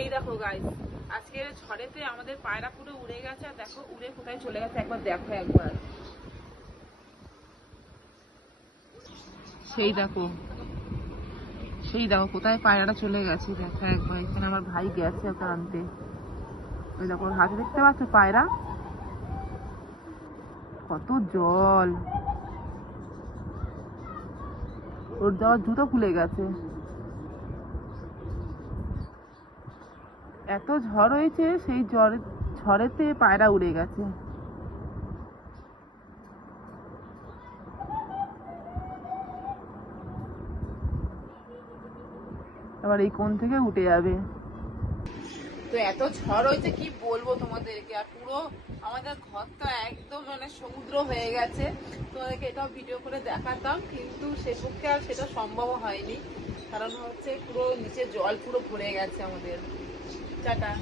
এই দেখো গাইস, আজকে ঝড়েতে আমাদের পায়রা পুরো উড়ে গেছে। আর দেখো উড়ে কোথায় চলে গেছে, একবার দেখো একবার। সেই দেখো, সেই দেখো কোথায় পায়রাটা চলে গেছে, দেখো একবার। এখানে আমার ভাই গেছে ওকে আনতে। ওই দেখো হাতে দেখতে পাচ্ছ পায়রা, কত জল। ওর যাওয়ার জুতো খুলে গেছে, এত ঝড় হয়েছে। সেই ঝড়েতে পায়রা উড়ে গেছে। এবার এই কোণ থেকে উঠে যাবে। তো এত ঝড় হয়েছে কি বলবো তোমাদেরকে। আর পুরো আমাদের ঘরটা একদম মানে সমুদ্র হয়ে গেছে। তোমাদেরকে এটাও ভিডিও করে দেখাতাম, কিন্তু সে পক্ষে আর সেটা সম্ভব হয়নি। কারণ হচ্ছে পুরো নিচে জল পুরো ভরে গেছে আমাদের। টাটা।